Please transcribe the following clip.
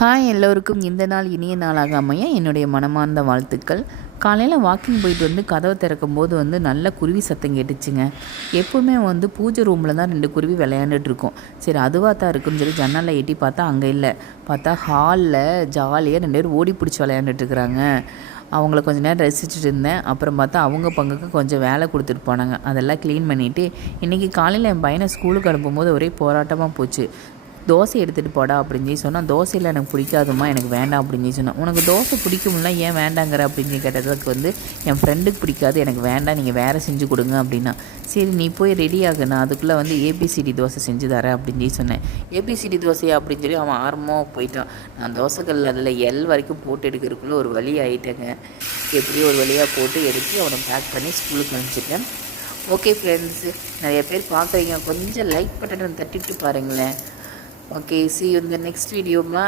Hi எல்லோருக்கும் இந்த நாள் இனிய நாளாக அமைய என்னுடைய மனமார்ந்த வாழ்த்துக்கள். காலையில் வாக்கிங் போயிட்டு வந்து கதவை திறக்கும் போது நல்ல குருவி சத்தம் கேட்டுச்சுங்க. எப்போவுமே பூஜை ரூமில் தான் 2 குருவி விளையாண்டுட்டு இருக்கோம். சரி அதுவாக தான் இருக்குன்னு சொல்லி ஜன்னலில் எட்டி பார்த்தா அங்கே இல்லை. பார்த்தா ஹாலில் ஜாலியாக 2 பேர் ஓடி பிடிச்சி விளையாண்டுட்டுருக்குறாங்க. அவங்கள கொஞ்சம் நேரம் ரசிச்சுட்டு இருந்தேன். அப்புறம் பார்த்தா அவங்க பங்குக்கு கொஞ்சம் வேலை கொடுத்துட்டு போனாங்க. அதெல்லாம் க்ளீன் பண்ணிவிட்டு இன்றைக்கி காலையில் என் பையனை ஸ்கூலுக்கு அனுப்பும்போது ஒரே போராட்டமாக போச்சு. தோசை எடுத்துகிட்டு போடா அப்படின்னு சொல்லி சொன்னால், தோசையில் எனக்கு பிடிக்காதுமா, எனக்கு வேண்டாம் அப்படின்னு சொல்லி சொன்னேன். உனக்கு தோசை பிடிக்கும்ல, ஏன் வேண்டாங்கிற அப்படின்னு கேட்டதுக்கு என் ஃப்ரெண்டுக்கு பிடிக்காது, எனக்கு வேண்டாம், நீங்கள் வேறு செஞ்சு கொடுங்க அப்படின்னா. சரி நீ போய் ரெடி ஆகு, நான் அதுக்குள்ளே ஏபிசிடி தோசை செஞ்சு தரேன் அப்படின்னு சொல்லி சொன்னேன். ஏபிசிடி தோசையா அப்படின்னு சொல்லி அவன் ஆரம்பமாக போயிட்டான். நான் தோசைக்கல் அதில் எல் வரைக்கும் போட்டு எடுக்கிறதுக்குள்ளே ஒரு வழி ஆகிட்டேங்க. எப்படியும் ஒரு வழியாக போட்டு எடுத்து அவனை பேக் பண்ணி ஸ்கூலுக்கு அனுப்பிச்சிட்டேன். ஓகே ஃப்ரெண்ட்ஸு, நிறைய பேர் பார்க்குறீங்க, கொஞ்சம் லைக் பட்டன் தட்டிட்டு பாருங்களேன். Okay, see you in the next video. Bye.